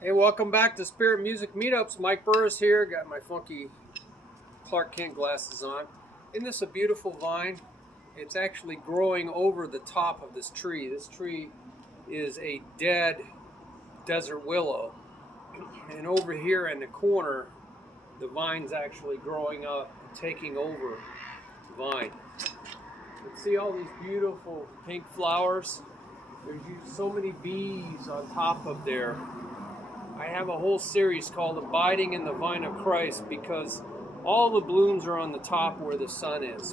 Hey, welcome back to Spirit Music Meetups. Mike Burris here. Got my funky Clark Kent glasses on. Isn't this a beautiful vine? It's actually growing over the top of this tree. This tree is a dead desert willow. And over here in the corner, the vine's actually growing up, taking over the vine. You can see all these beautiful pink flowers. There's so many bees on top of there. I have a whole series called Abiding in the Vine of Christ because all the blooms are on the top where the sun is.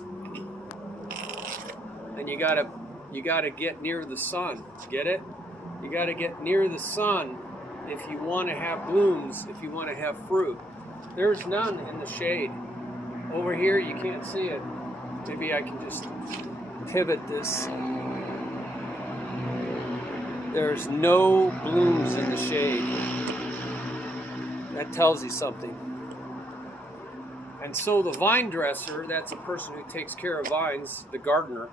And you gotta get near the sun. Get it? You gotta get near the sun if you want to have blooms, if you want to have fruit. There's none in the shade. Over here you can't see it. Maybe I can just pivot this. There's no blooms in the shade. That tells you something. And so the vine dresser, that's a person who takes care of vines, the gardener,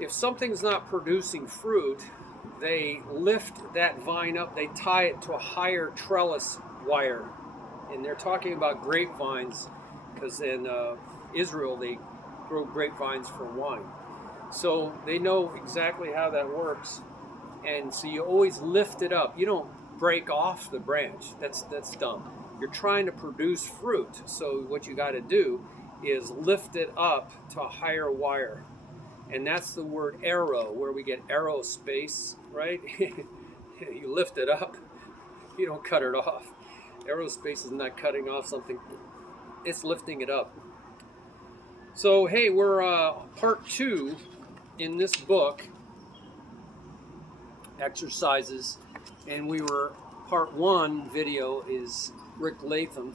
if something's not producing fruit, they lift that vine up, they tie it to a higher trellis wire. And they're talking about grapevines because in Israel they grow grapevines for wine. So they know exactly how that works. And so you always lift it up. You don't break off the branch. That's dumb. You're trying to produce fruit. So what you got to do is lift it up to a higher wire. And that's the word arrow, where we get aerospace, right? You lift it up. You don't cut it off. Aerospace is not cutting off something. It's lifting it up. So, hey, we're part 2 in this book, Exercises. And we were, part 1 video is Rick Latham,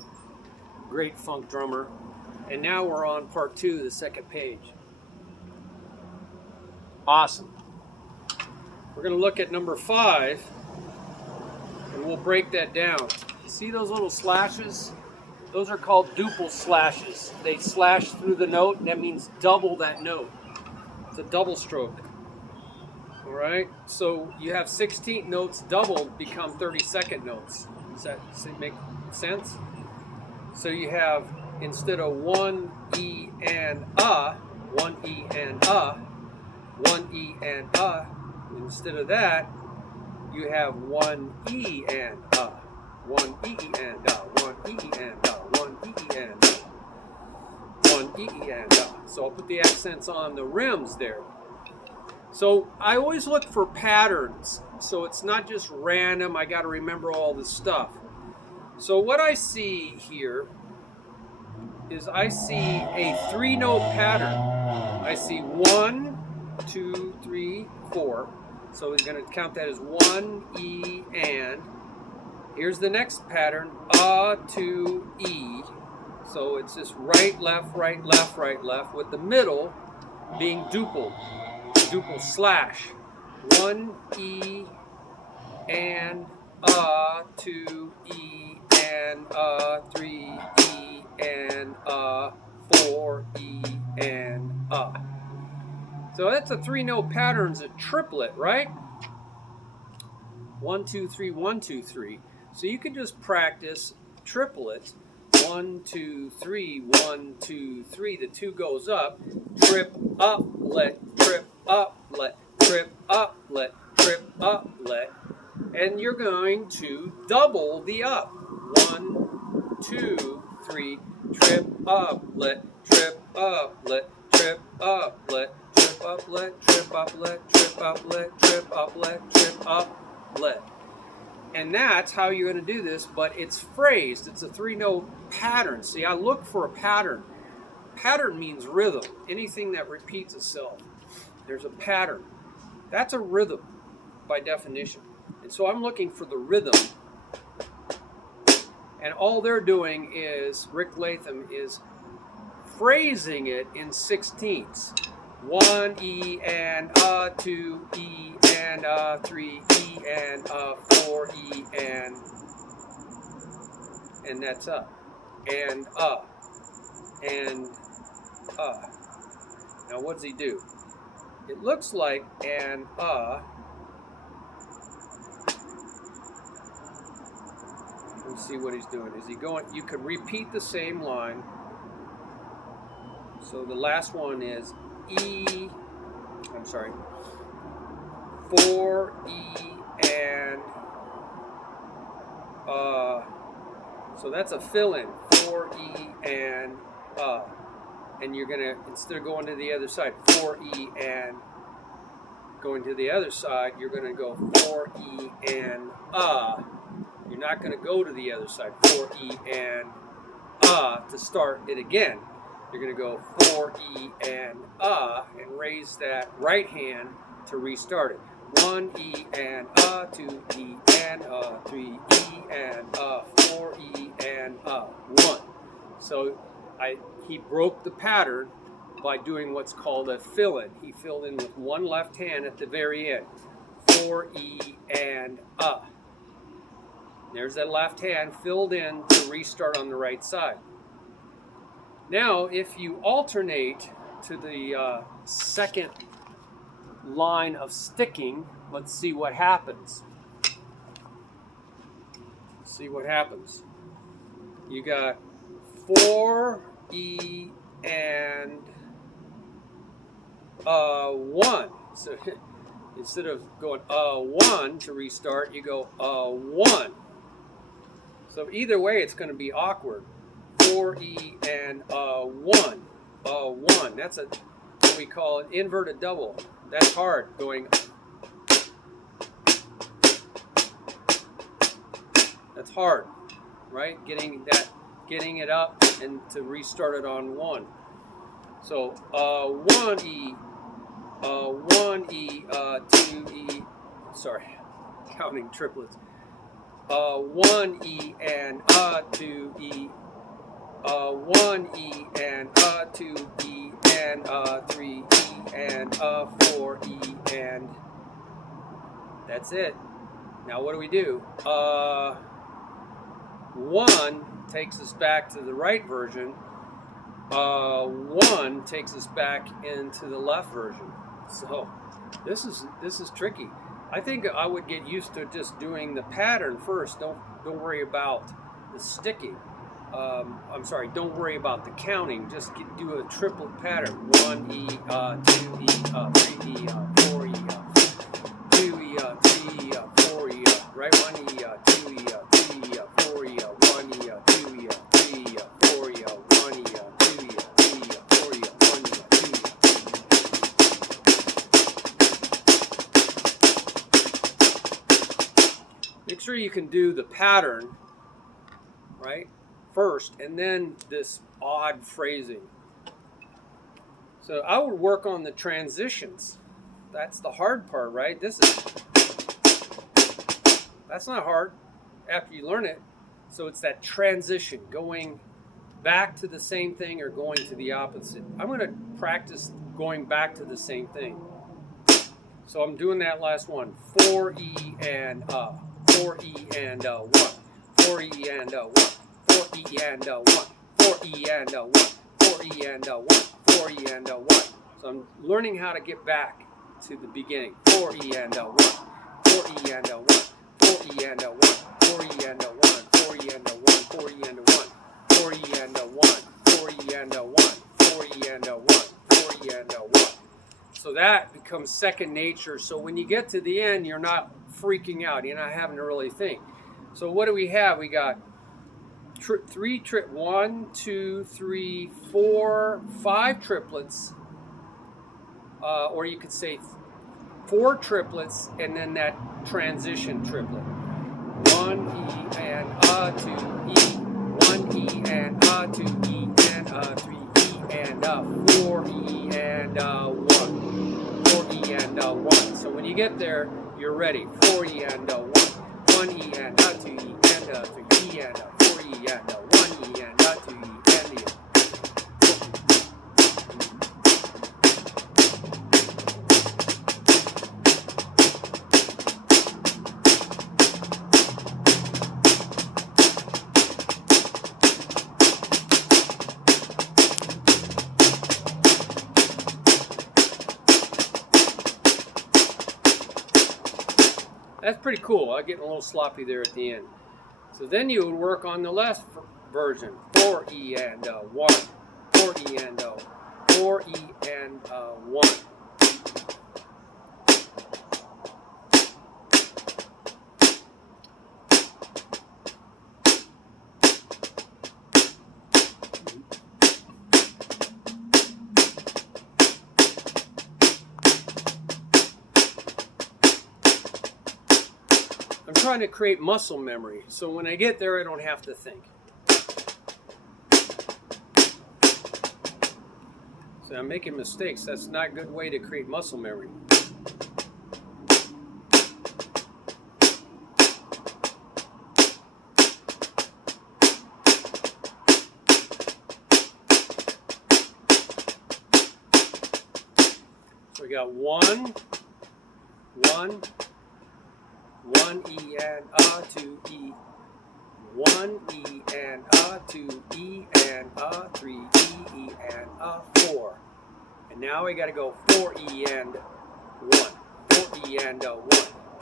great funk drummer. And now we're on part 2, the second page. Awesome. We're going to look at number 5, and we'll break that down. See those little slashes? Those are called duple slashes. They slash through the note, and that means double that note. It's a double stroke. All right, so you have 16th notes doubled become 32nd notes. Does that make sense? So you have, instead of 1 E and 1 E and 1 E and instead of that, you have 1 E and 1 E and 1 E and 1 E and 1 E and So I'll put the accents on the rims there. So I always look for patterns, so it's not just random, I got to remember all this stuff. So what I see here is I see a 3-note pattern. I see 1, 2, 3, 4. So we're going to count that as 1, E, and. Here's the next pattern, to E. So it's just right, left, right, left, right, left, with the middle being duple slash. 1 E and 2 E and 3 E and 4 E and So that's a 3-note pattern, it's a triplet, right? 1 2 3 1 2 3. So you can just practice triplets. 1 2 3 1 2 3. The 2 goes up. Trip up, let, trip up, let, trip up, let, trip up, let. And you're going to double the up. 1 2 3. Trip up, let, trip up, let, trip up, let, trip up, let, trip up, let, trip up, let, trip up, let, trip up, let. And that's how you're going to do this, but it's phrased. It's a 3-note pattern. See, I look for a pattern. Pattern means rhythm. Anything that repeats itself. There's a pattern. That's a rhythm by definition. And so I'm looking for the rhythm. And all they're doing is, Rick Latham is phrasing it in 16ths. 1 E and 2 E and 3 E and 4 E and that's up and Now what does he do? It looks like an Let's see what he's doing. Is he going? You can repeat the same line. So the last one is E. I'm sorry. 4E and so that's a fill-in. 4E and you're gonna, instead of going to the other side, 4E and going to the other side, you're gonna go 4E and You're not gonna go to the other side. 4E and to start it again. You're gonna go 4E and raise that right hand to restart it. 1E and 2E and 3E and 4E and 1. So he broke the pattern by doing what's called a fill-in. He filled in with one left hand at the very end. 4E and There's that left hand filled in to restart on the right side. Now, if you alternate to the second line of sticking, let's see what happens. See what happens. You got 4E and 1. So instead of going 1 to restart, you go 1. So either way, it's going to be awkward. 4E and 1. 1. That's what we call an inverted double. That's hard, going. That's hard, right? Getting it up and to restart it on 1. So 1E, 1E, 2E. Sorry, counting triplets. 1E and 2E. 1E and 2E and 3E and 4E and that's it. Now what do we do? 1 takes us back to the right version. 1 takes us back into the left version. So this is tricky. I think I would get used to just doing the pattern first. Don't worry about the sticking. I'm sorry, don't worry about the counting. Just do a triplet pattern. 1E, 2E, 3E, 4E, 2E, 3E, 4E, right? 1E, 2E, 3E, 4E, 1E, 2E, 3E, 4E, 1E, 2E, 3E, 4E, 1E, 2E. Make sure you can do the pattern, right? First, and then this odd phrasing. So I would work on the transitions. That's the hard part, right? That's not hard after you learn it. So it's that transition, going back to the same thing or going to the opposite. I'm going to practice going back to the same thing. So I'm doing that last one. 4E and 4E and 1. 4E and 1. 4E and 1, 4E and 1, 4E and 1, 4E and 1. So I'm learning how to get back to the beginning. 4E and 1, 4E and 1, 4E and 1, 4E and 1, 4E and 1, 4E and 1, 4E and 1, 4E and 1, 4E and 1, 4E and 1. So that becomes second nature. So when you get to the end, you're not freaking out. You're not having to really think. So what do we have? We got 1, 2, 3, 4, 5 triplets, or you could say 4 triplets and then that transition triplet. 1E and 2E, 1E and 2E and 3E and 4E and 1, 4E and 1. So when you get there, you're ready. 4E and 1, 1E and 2E and 3E and 4E and 1E and 2E and That's pretty cool. I'm getting a little sloppy there at the end. So then you would work on the left version. 4 E and 1. 4 E and 4 E and 1. I'm trying to create muscle memory, so when I get there I don't have to think. So I'm making mistakes. That's not a good way to create muscle memory. So we got 1, 1, 1 E and 2 E. 1 E and 2 E and 3 E and 4. And now we got to go 4 E and 1. 4 E and 1.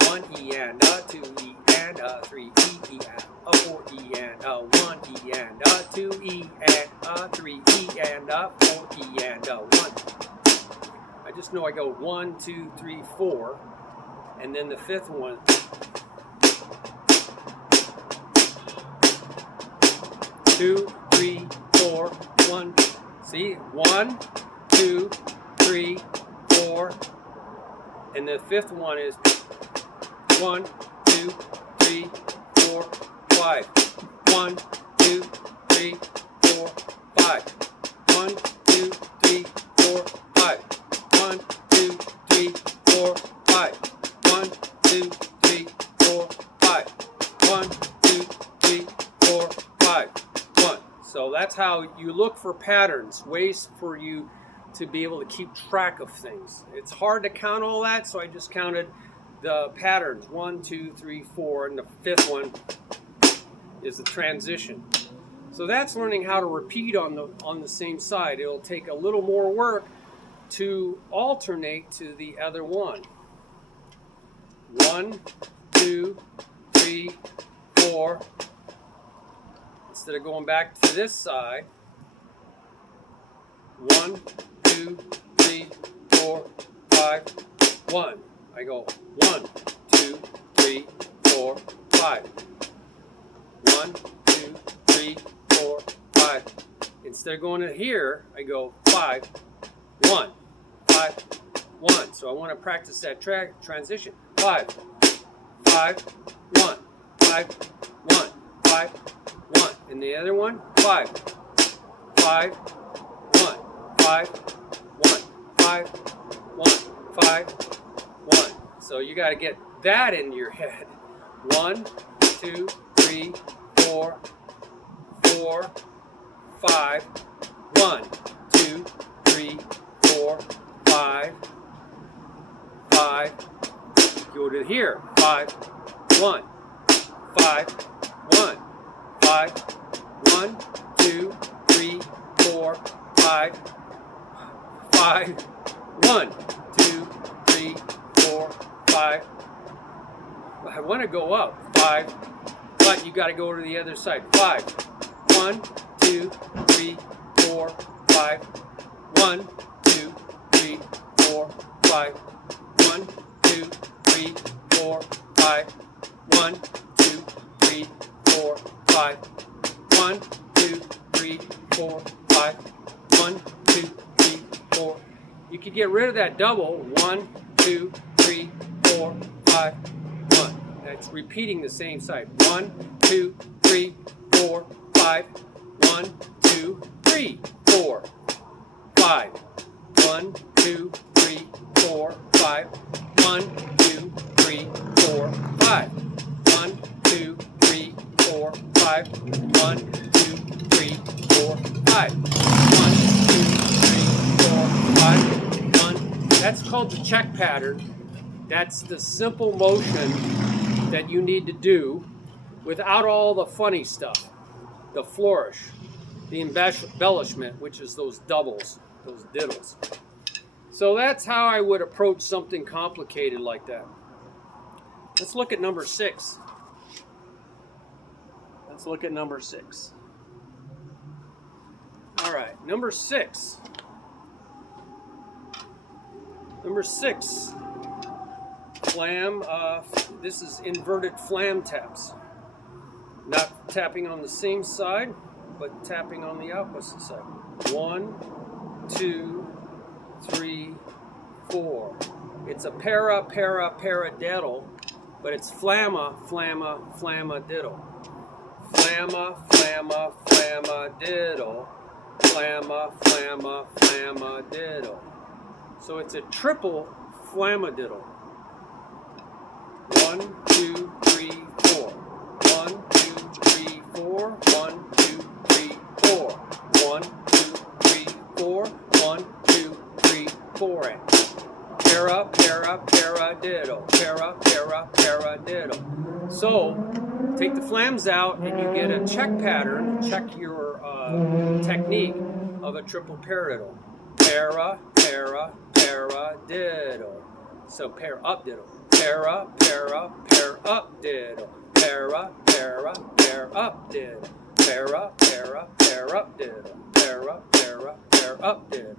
1 E and 2 E and 3 E and 4 E and 1 E and 2 E and 3 E and 4 E and 1. I just know I go 1, 2, 3, 4, and then the fifth one. 2, 3, 4, 1. See? 1, 2, 3, 4. And the fifth one is 1, 2, 3, 4, 5. 1, 2, 3, 4, 5. 1, 2, 3, 4, 5. 1, 2, 3, 4, 5. 1, 2, 3, 4, 5. 1, 2, 3, 4, 5. So that's how you look for patterns, ways for you to be able to keep track of things. It's hard to count all that, so I just counted the patterns. 1, 2, 3, 4, and the fifth one is the transition. So that's learning how to repeat on the same side. It'll take a little more work to alternate to the other one. 1, 2, 3, 4. Instead of going back to this side, 1, 2, 3, 4, 5, 1. I go 1, 2, 3, 4, 5. 1, 2, 3, 4, 5. Instead of going to here, I go 5, 1, 5, 1. So I want to practice that transition. 5, 5, 1, 5, 1, 5, 1. And the other one, 5, 5, 1, 5, 1, 5, 1, 5, 1. So you got to get that in your head. 1, 2, 3, 4, 4, 5, 1, 2, 3, 4, 5, 5. Go to here. 5, 1, 5, 1, 5, 1, 2, 3, 4, 5, 5, 1, 2, 3, 4, 5. I want to go up 5, but you got to go to the other side. 5, 1, 2, 3, 4, 5, 1, 2, 3, 4, 5, 1, 2, 3, 4, 5, 1, 2, 3, 4, 5, 1, 2, 3, 4, 5, 1, 2, 3, 4. You could get rid of that double. 1, 2, 3, 4, 5, 1. That's repeating the same side. 1, 2, 3, 4, 5, 1, 2, 3, 4, 5, 1, 2, 3, 4, 5, 1, 2, 3, 4, 5, 1, 2, 3, 4, 5, 1, 2, 3, 4, 5, 1, 2, 3, 4, 5, 1. That's called the check pattern. That's the simple motion that you need to do without all the funny stuff, the flourish, the embellishment, which is those doubles, those diddles. So that's how I would approach something complicated like that. Let's look at number 6. Let's look at number 6. All right, number 6. Number 6, Flam. This is inverted Flam taps. Not tapping on the same side, but tapping on the opposite side. 1, 2, 3, 4. It's a Parapara-Paradiddle, but it's Flama, Flama, Flama Diddle. Flama, Flama, Flama Diddle. Flama, Flama, Flama Diddle. So it's a triple Flama Diddle. 1, 2, 3, 4. 1, 2, 3, 4. 1, 2, 3, 4. 1, 2, 3, 4. 1, 2, 3, 4. And para, para, paradiddle. Para, para, paradiddle. So take the flams out and you get a check pattern. Check your technique of a triple paradiddle. Para, para, paradiddle. So pair up diddle. Para, para, pair up diddle. Para, para, pair up diddle. Para, para, pair up diddle. Para, para, pair up diddle.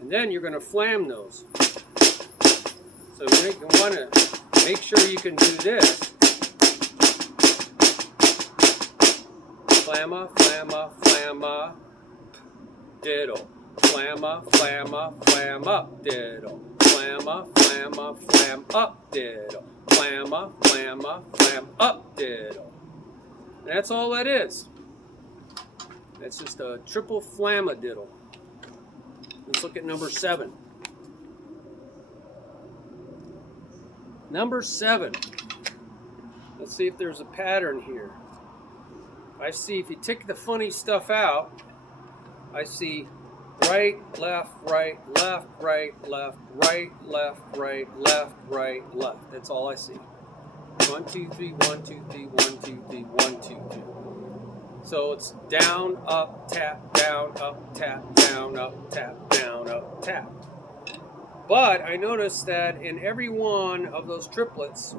And then you're going to flam those. So you want to make sure you can do this. Flama, flama, flama, diddle. Flama, flama, flam up, diddle. Flama, flama, flam up, diddle. Flama, flama, flam up, diddle. And that's all that is. That's just a triple Flama diddle. Let's look at number 7. Number 7. Let's see if there's a pattern here. I see if you take the funny stuff out, I see right, left, right, left, right, left, right, left, right, left, right, left. That's all I see. 1, 2, 3, 1, 2, 3, 1, 2, 3, 1, 2, 3. So it's down, up, tap, down, up, tap, down, up, tap, down, up, tap. But I noticed that in every one of those triplets,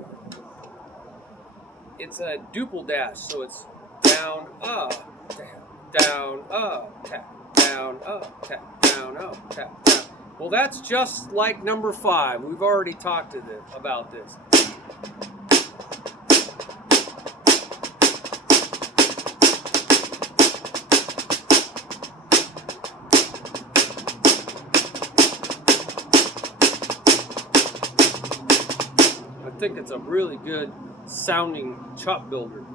it's a duple dash. So it's down, up, tap, down, up, tap, down, up, tap, down, up, tap, tap. Well, that's just like number 5. We've already talked about this. I think it's a really good sounding chop builder.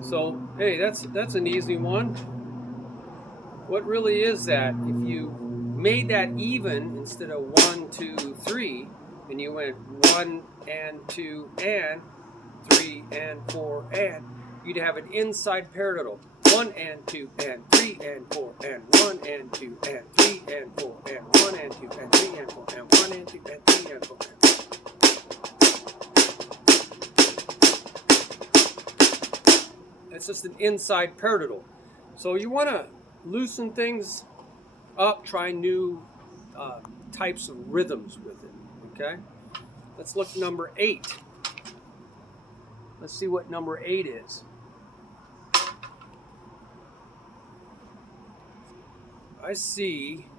So hey, that's an easy one. What really is that? If you made that even instead of 1, 2, 3, and you went 1 and 2 and 3 and 4 and, you'd have an inside paradiddle. 1 and 2 and 3 and 4 and 1 and 2 and 3 and 4 and 1 and 2 and 3 and 4 and 1 and 2 and 3 and 4 and. It's just an inside paradiddle. So you want to loosen things up, try new types of rhythms with it. Okay? Let's look at number 8. Let's see what number 8 is. I see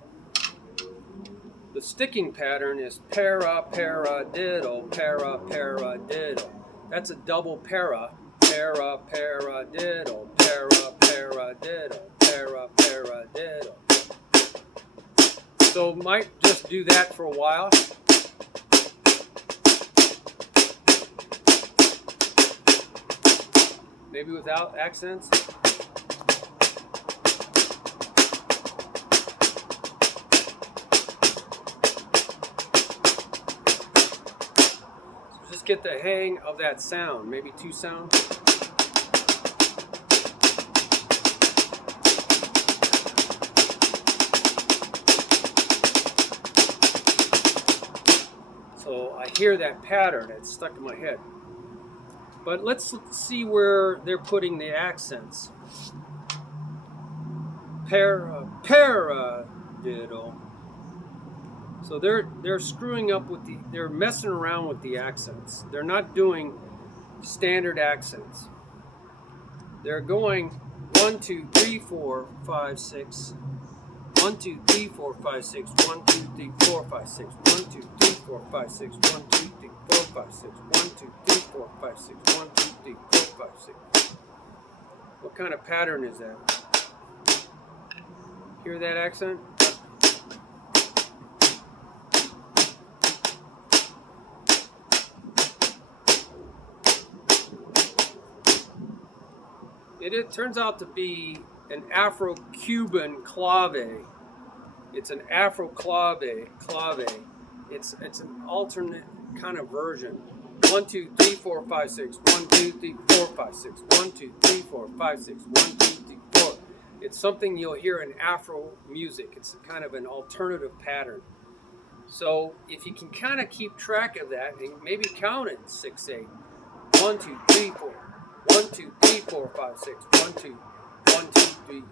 the sticking pattern is para, paradiddle, para, paradiddle. That's a double para. Para, paradiddle, para, paradiddle, para, paradiddle. So might just do that for a while. Maybe without accents. So just get the hang of that sound, maybe 2 sounds. So I hear that pattern, it's stuck in my head. But let's see where they're putting the accents. Double-Paradiddle. So they're screwing up with they're messing around with the accents. They're not doing standard accents. They're going 1, 2, 3, 4, 5, 6. 1, 2, 3, 4, 5, 6. 1, 2, 3, 4, 5, 6. 1, 2, 3, 4, 5, 6. 1, 2, 3, 4, 5, 6. 1, 2, 3, 4, 5, 6. 1, 2, 3, 4, 5, 6. What kind of pattern is that? Hear that accent? It turns out to be an Afro-Cuban clave. It's an Afro clave. It's an alternate kind of version. 1, 2, 3, 4, 5, 6. 1, 2, 3, 4, 5, 6. 1, 2, 3, 4, 5, 6. 1, 2, 3, 4. It's something you'll hear in Afro music. It's a kind of an alternative pattern. So if you can kind of keep track of that and maybe count it 6, 8. 1, 2, 3, 4. 1, 2, 3, 4, 5, 6. 1, 2, 1, 2, 3.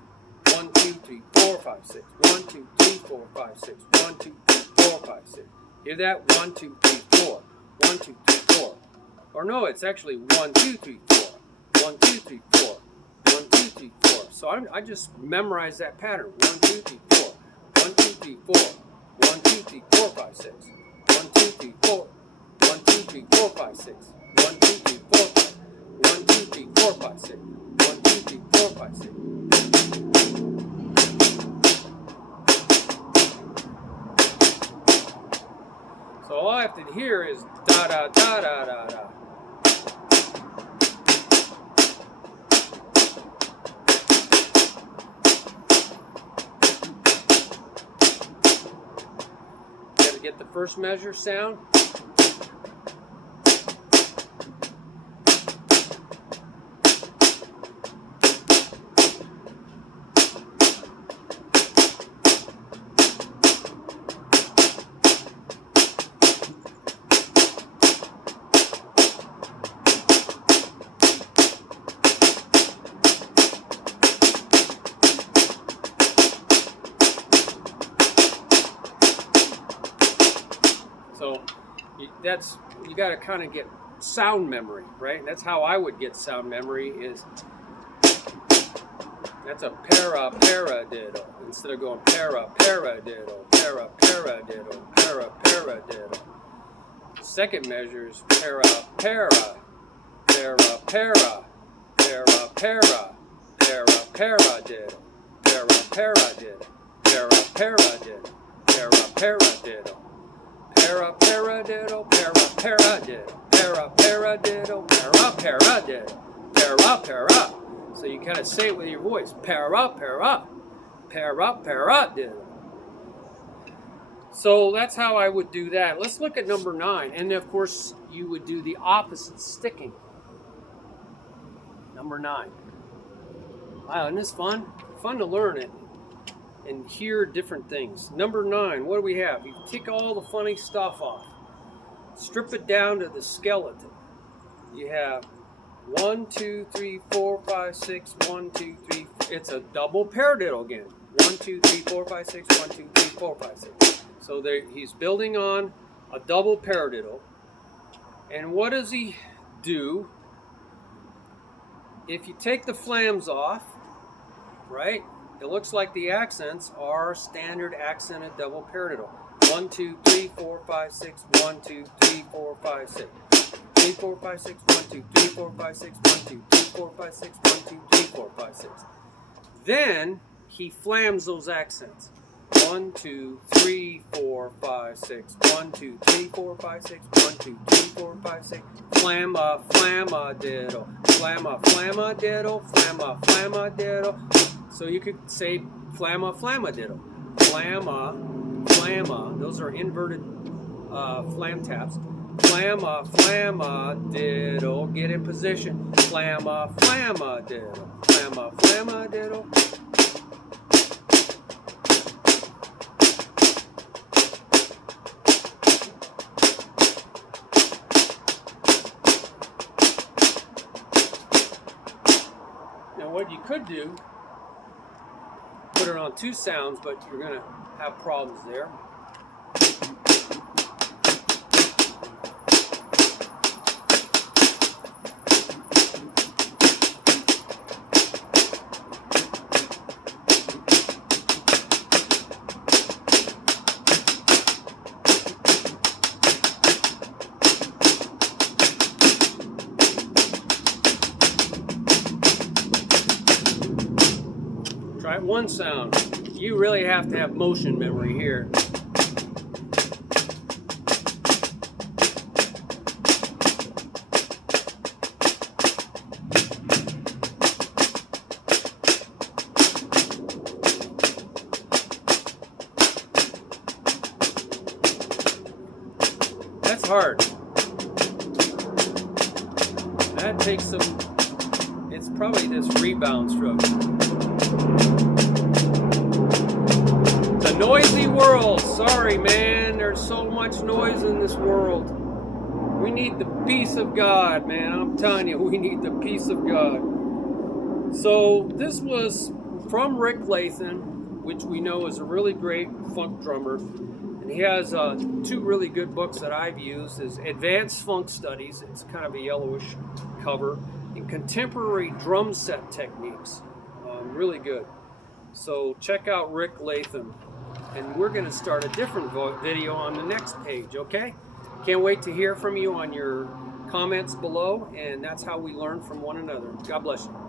1, 2, 3, 4, 5, 6. 1, 2, 3, 4, 5, 6. 1, 2, 3, 4, 5, 6. Hear that? 1, 2, 3, 4. 1, 2, 3, 4. Or no, it's actually 1, 2, 3, 4. 1, 2, 3, 4. 1, 2, 3, 4. So I just memorized that pattern. 1, 2, 3, 4. 1, 2, 3, 4. 1, 2, 3, 4, 5, 6. 1, 2, 3, 4. 1, 2, 3, 4, 5, 6. 1, 2, 3, 4, 5. 1, 2, 3, 4, 5, 6. 1, 2, 3, 4, 5, 6. So all I have to hear is da da da da da da. Gotta get the first measure sound. So you got to kind of get sound memory, right? And that's how I would get sound memory is that's a paradiddle instead of going paradiddle. Second measure is paradiddle. Paradiddle. So you kind of say it with your voice. Paradiddle. So that's how I would do that. Let's look at number 9. And of course, you would do the opposite sticking. Number 9. Wow, isn't this fun? Fun to learn it and hear different things. Number 9, what do we have? You take all the funny stuff off. Strip it down to the skeleton. You have 1, 2, 3, 4, 5, 6. 1, 2, 3. It's a double paradiddle again. 1, 2, 3, 4, 5, 6. 1, 2, 3, 4, 5, 6. So there, he's building on a double paradiddle. And what does he do? If you take the flams off, right, it looks like the accents are standard accented double paradiddle. 1, 2, 3, 4, 5, 6. 1, 2, 3, 4, 5, 6. 3, 4, 5, 6. 1, 2, 3, 4, 5, 6. 1, 2, 3, 4, 5, 6. 1, 2, 3, 4, 5, 6. Then he flams those accents. 1, 2, 3, 4, 5, 6. 1, 2, 3, 4, 5, 6. 1, 2, 3, 4, 5, 6. Flama diddle. Flama diddle. So you could say flama diddle. Flama. Those are inverted flam taps. Flama diddle. Get in position. Flama diddle. Flama diddle. Now what you could do, put it on 2 sounds, but you're going to have problems there. Try 1 sound. You really have to have motion memory here. That's hard. That takes some, it's probably this rebound stroke. The noisy world. Sorry, man. There's so much noise in this world. We need the peace of God, man. I'm telling you, we need the peace of God. So this was from Rick Latham, which we know is a really great funk drummer. And he has 2 really good books that I've used. Is Advanced Funk Studies. It's kind of a yellowish cover. And Contemporary Drum Set Techniques. Really good. So check out Rick Latham. And we're going to start a different video on the next page, okay? Can't wait to hear from you on your comments below, and that's how we learn from one another. God bless you.